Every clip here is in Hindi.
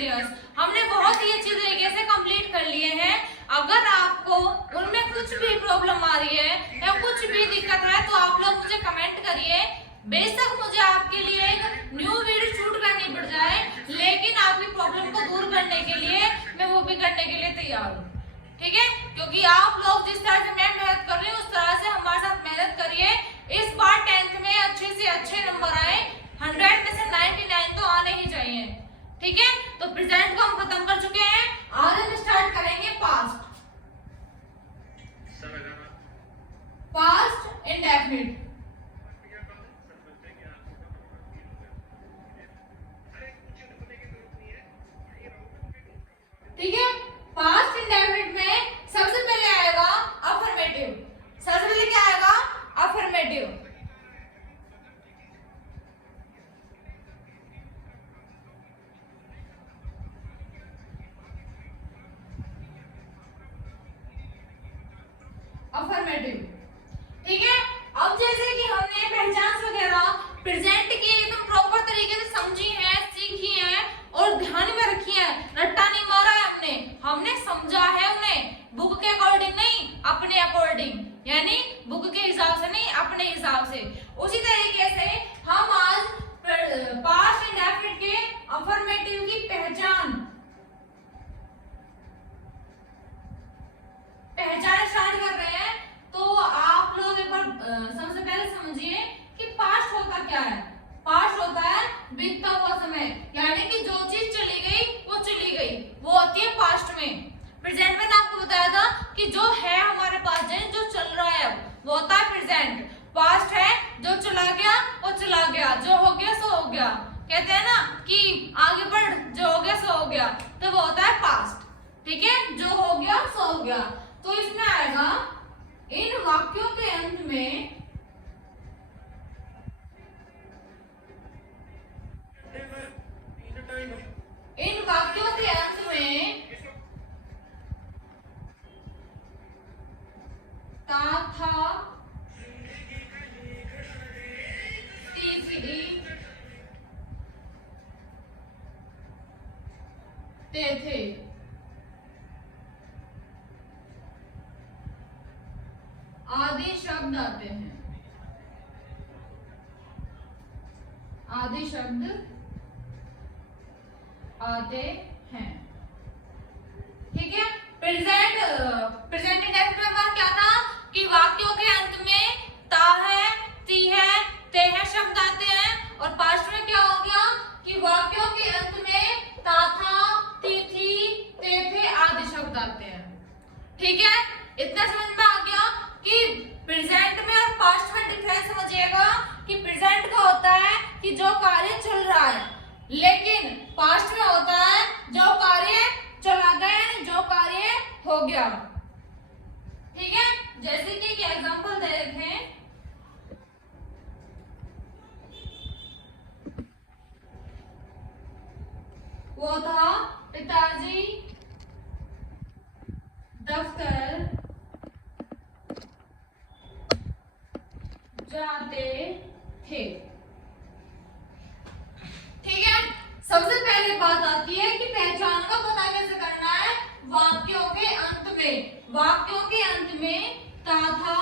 क्वेश्चनियर्स हमने बहुत ही अच्छी तरीके से कंप्लीट कर लिए हैं। अगर आपको उनमें कुछ भी प्रॉब्लम आ रही है या कुछ भी दिक्कत है तो आप लोग मुझे कमेंट करिए। बेशक मुझे आपके लिए एक न्यू वीडियो शूट करनी पड़ जाए, लेकिन आपकी प्रॉब्लम को दूर करने के लिए मैं वो भी करने के लिए तैयार हूँ। ठीक है, क्योंकि आप लोग जिस तरह से मैं मेहनत कर रही हूँ उस तरह से हमारे साथ मेहनत करिए। इस बार 10th में अच्छे से अच्छे नंबर आए, 100 में से 99 तो आने ही चाहिए। ठीक है, तो प्रेजेंट को हम खत्म कर चुके हैं, आज हम स्टार्ट करेंगे पास्ट। Past indefinite. ठीक है, पास्ट इंडेफिनिट में सबसे पहले आएगा अफर्मेटिव। सबसे पहले क्या आएगा? अफर्मेटिव। अफर्मेटिव। ठीक है, अब जैसे कि हमने पहचान वगैरह प्रेजेंट की एकदम प्रॉपर तरीके से समझी है, सीखी है और ध्यान में रखी है। रट्टा नहीं मारा है हमने समझा है उन्हें बुक के अकॉर्डिंग नहीं, अपने अकॉर्डिंग, यानी बुक के हिसाब से नहीं, अपने हिसाब से। उसी तरीके से हम आज पास्ट इंडेफिनिट के अफर्मेटिव की पहचान स्टार्ट कर रहे हैं। तो आप लोग एक बार सबसे पहले समझिए कि पास्ट होता क्या है। पास्ट होता है बीतता हुआ समय, यानी कि जो चीज चली गई वो चली गई, वो होती है पास्ट में। प्रेजेंट में आपको बताया था कि जो है हमारे पास जो चल रहा है वो होता है प्रेजेंट। पास्ट है जो चला गया वो चला गया, जो हो गया सो हो गया। कहते हैं ना कि आगे बढ़, जो हो गया सो हो गया, तो वो होता है पास्ट। ठीक है, जो हो गया सो हो गया। तो इसमें आएगा इन वाक्यों के अंत में था, तीसरी, थे आदि शब्द आते हैं। आदि शब्द आते हैं। ठीक है, प्रेजेंट इंडेफिनिट में क्या था कि वाक्यों के अंत में ता है, ती है, ते है शब्द आते हैं। और पास्ट में क्या हो गया कि वाक्यों के अंत में ता था, ती थी, ते थे आदि शब्द आते हैं। ठीक है, इतना समझ में आ गया कि प्रेजेंट में और पास्ट में डिफरेंस समझिएगा कि प्रेजेंट का होता है कि जो कार्य चल रहा है, लेकिन पास्ट में होता है जो कार्य चला गया, जो कार्य हो गया। ठीक है, जैसे कि एक एग्जांपल दे रखे हैं, वो था पिताजी दफ्तर जाते थे। ठीक है, सबसे पहले बात आती है कि पहचान का पता कैसे करना है। वाक्यों के अंत में, वाक्यों के अंत में ता था,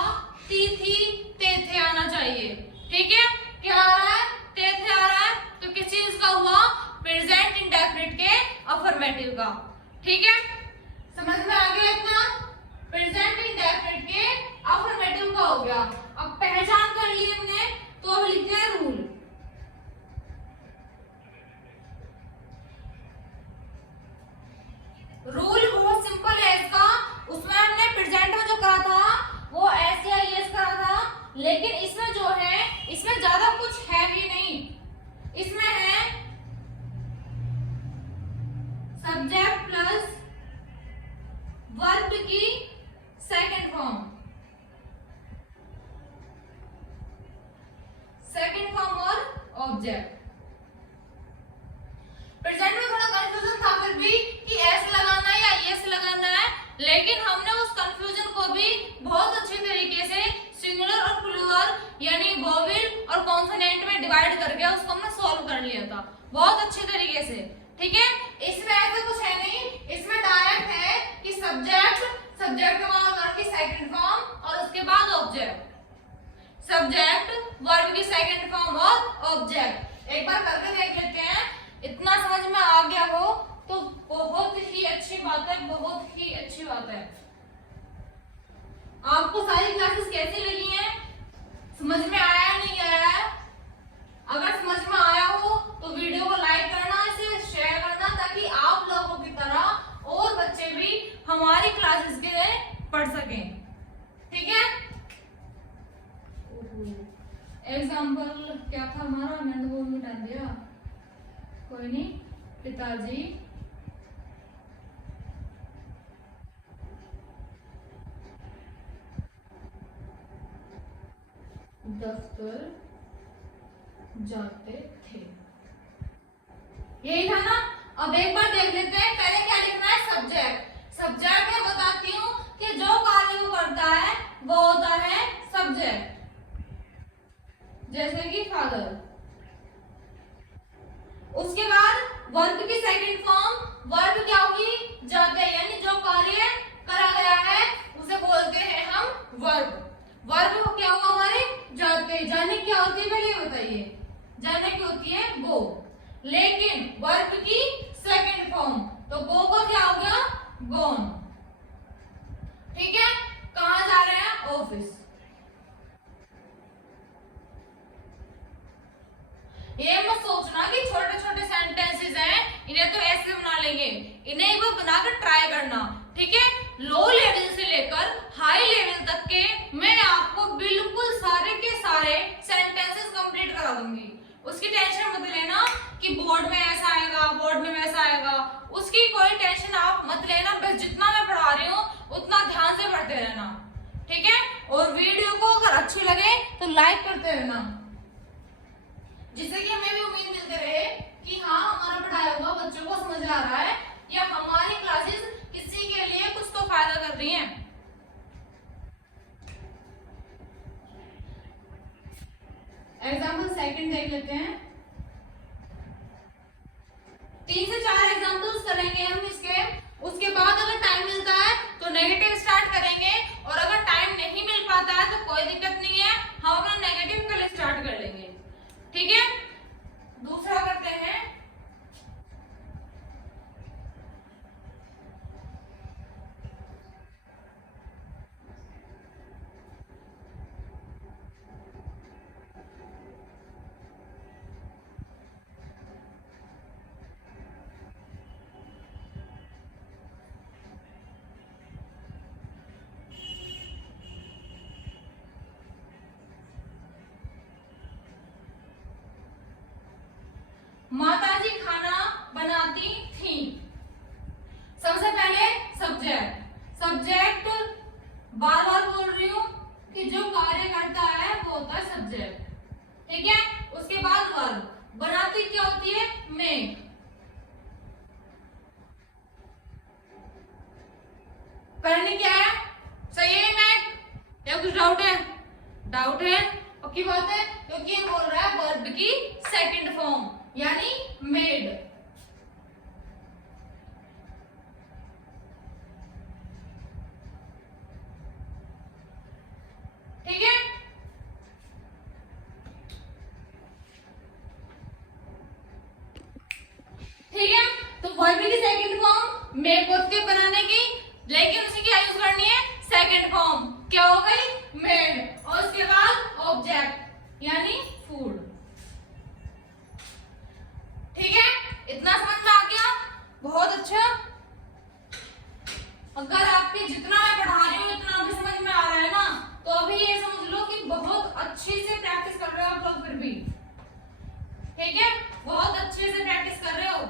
ती थी, ते थे आना चाहिए। ठीक है, क्या आ रहा है? ते थे आ रहा है, तो किस चीज का हुआ? प्रेजेंट इंडेफिनिट के अफर्मेटिव का। ठीक है, समझ में आ गया इतना? प्रेजेंट इंडेफिनिट के अफर्मेटिव का हो गया। अब पहचान कर ली हमने, तो अब लिखते हैं रूल। रूल बहुत सिंपल है इसका। उसमें हमने प्रेजेंट में जो कहा था वो ऐसे या यस करा था, लेकिन इसमें जो है इसमें ज्यादा कुछ है ही नहीं। इसमें है सब्जेक्ट प्लस वर्ब की सेकंड फॉर्म, सेकंड फॉर्म और ऑब्जेक्ट। प्रेजेंट में थोड़ा कंफ्यूजन था फिर भी कि एस लगाना है या यस लगाना है, लेकिन हमने उस कंफ्यूजन को भी बहुत अच्छे तरीके से सिंगुलर और प्लूरल यानी वोवेल और कॉन्सोनेंट में डिवाइड करके उसको हमने सॉल्व कर लिया था बहुत अच्छे तरीके से। ठीक है, इसमें अच्छी बात है, बहुत ही अच्छी बात है। आपको सारी क्लासेस कैसी लगी हैं? समझ में आया या नहीं आया है? अगर समझ में आया हो तो वीडियो को लाइक करना, इसे शेयर करना, ताकि आप लोगों की तरह और बच्चे भी हमारी क्लासेस के पढ़ सकें। ठीक है। एग्जाम्पल क्या था हमारा, मैंने वो मिटा दिया, कोई नहीं। पिताजी दफ्तर जाते थे, यही था ना। अब एक बार देख लेते हैं, पहले क्या लिखना है, सब्जेक्ट। सब्जेक्ट में बताती हूँ कि जो कार्य वो करता है वो होता है सब्जेक्ट, जैसे कि फादर। उसके बाद वर्ब की सेकंड फॉर्म, वर्ब क्या होगी, जाते, यानी जो कार्य करा गया है उसे बोलते हैं हम वर्ब। वर्ब क्या होगा हमारे, जाते। जाने क्या होती है पहले बताइए, जाने की होती है गो, लेकिन वर्ब की सेकंड फॉर्म, तो गो का क्या हो गया, गोन। ठीक है। कहां जा रहे हैं, ऑफिस। ये मत सोचना कि छोटे छोटे सेंटेंसेस हैं, इन्हें तो ऐसे बना लेंगे, इन्हें एक बार बनाकर ट्राई करना। ठीक है। लो लेवल से लेकर हाई लेवल तक के मैं आपको बिल्कुल सारे के सारे सेंटेंसेस कंप्लीट करा दूंगी। उसकी टेंशन मत लेना कि बोर्ड में ऐसा आएगा, बोर्ड में वैसा आएगा, उसकी कोई टेंशन आप मत लेना। बस जितना मैं पढ़ा रही हूँ उतना ध्यान से पढ़ते रहना। ठीक है। और वीडियो को अगर अच्छी लगे तो लाइक करते रहना, जिससे कि हमें भी उम्मीद मिलती रहे कि हाँ हमारा पढ़ाया हुआ बच्चों को समझ आ रहा है, या हमारी क्लासेस किसी के लिए कुछ तो फायदा कर रही हैं। एग्जाम्पल सेकंड देख लेते हैं। 3 से 4 एग्जाम्पल्स करेंगे हम इसके। उसके बाद अगर टाइम मिलता है तो नेगेटिव स्टार्ट करेंगे, और अगर टाइम नहीं मिल पाता है तो कोई दिक्कत नहीं है, हम अपना नेगेटिव कल स्टार्ट कर लेंगे। ठीक है। दूसरा करते हैं, माताजी खाना बनाती थी। सबसे पहले सब्जेक्ट। सब्जेक्ट बार बार बोल रही हूं कि जो कार्य करता है वो होता है सब्जेक्ट। ठीक है। उसके बाद वर्ब, बनाती क्या होती है, मेक। करनी क्या है, सही है मेक, या कुछ डाउट है? डाउट है, पक्की बात है, क्योंकि ये बोल रहा है वर्ब की सेकंड फॉर्म यानी मेड। ठीक है। ठीक है। तो वर्ब की सेकंड फॉर्म मेक होती है बनाने की, लेकिन उसी की यूज करनी है सेकंड फॉर्म, क्या हो गई, मेड। और उसके बाद ऑब्जेक्ट यानी फूड। ठीक है। इतना समझ में आ गया, बहुत अच्छा। अगर आपके जितना मैं पढ़ा रही हूँ इतना भी समझ में आ रहा है ना, तो अभी ये समझ लो कि बहुत अच्छे से प्रैक्टिस कर रहे हो आप लोग फिर भी। ठीक है। बहुत अच्छे से प्रैक्टिस कर रहे हो,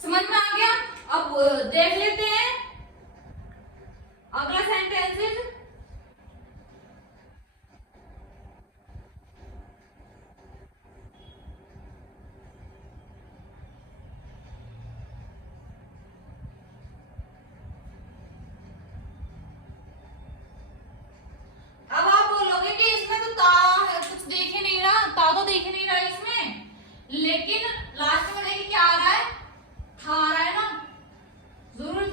समझ में आ गया। अब देख लेते हैं अगला सेंटेंस। लेकिन लास्ट में देखिए क्या आ रहा है, था आ रहा है ना, जरूरी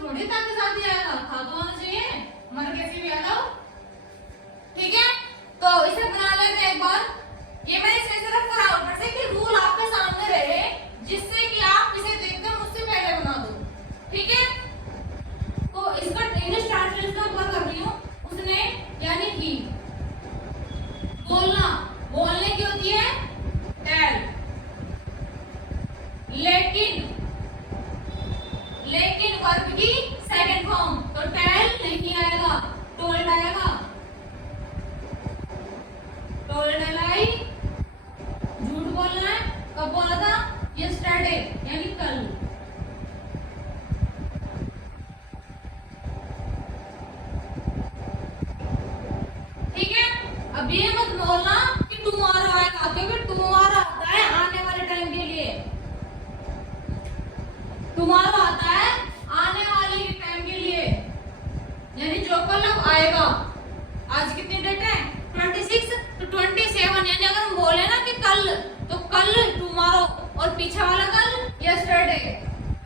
पीछे वाला कल यस्टरडे,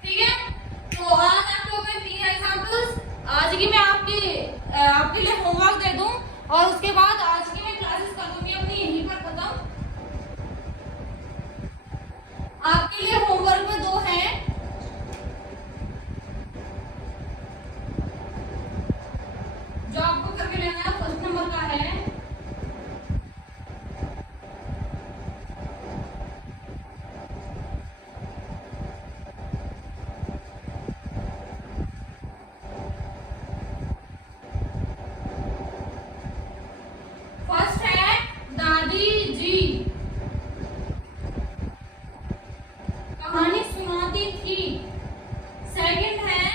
ठीक है। तो आज आपके हो गए 3 एग्जांपल्स। आज की मैं आपके लिए होमवर्क दे दूं और उसके बाद आज की मैं क्लासेस कर दूंगी अपनी यहीं पर खत्म। आपके लिए होमवर्क में 2 हैं, जो आपको करके लेना है। फर्स्ट नंबर का है दादी जी कहानी सुनाती थी। सेकंड है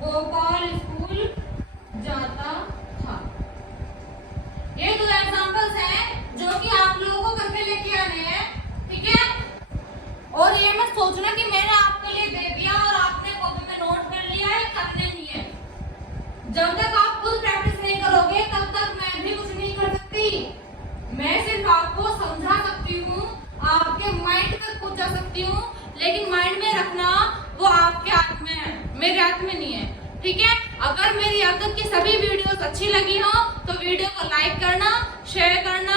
गोपाल स्कूल जाता था। ये 2 एग्जांपल्स हैं जो कि आप लोगों को करके लेके आने हैं, ठीक है। और ये मत सोचना कि मैंने आपके लिए दे दिया और आपने कॉपी में नोट कर लिया है, करने नहीं है। जब तक आप खुद प्रैक्टिस नहीं करोगे तब तक मैं भी कुछ नहीं कर सकती। मैं सिर्फ आपको समझा सकती हूँ, आपके माइंड तक पहुंच जा सकती हूँ, लेकिन माइंड में रखना वो आपके हाथ में है, मेरे हाथ में नहीं है, ठीक है। अगर मेरी अब तक की सभी वीडियोस अच्छी लगी हो तो वीडियो को लाइक करना, शेयर करना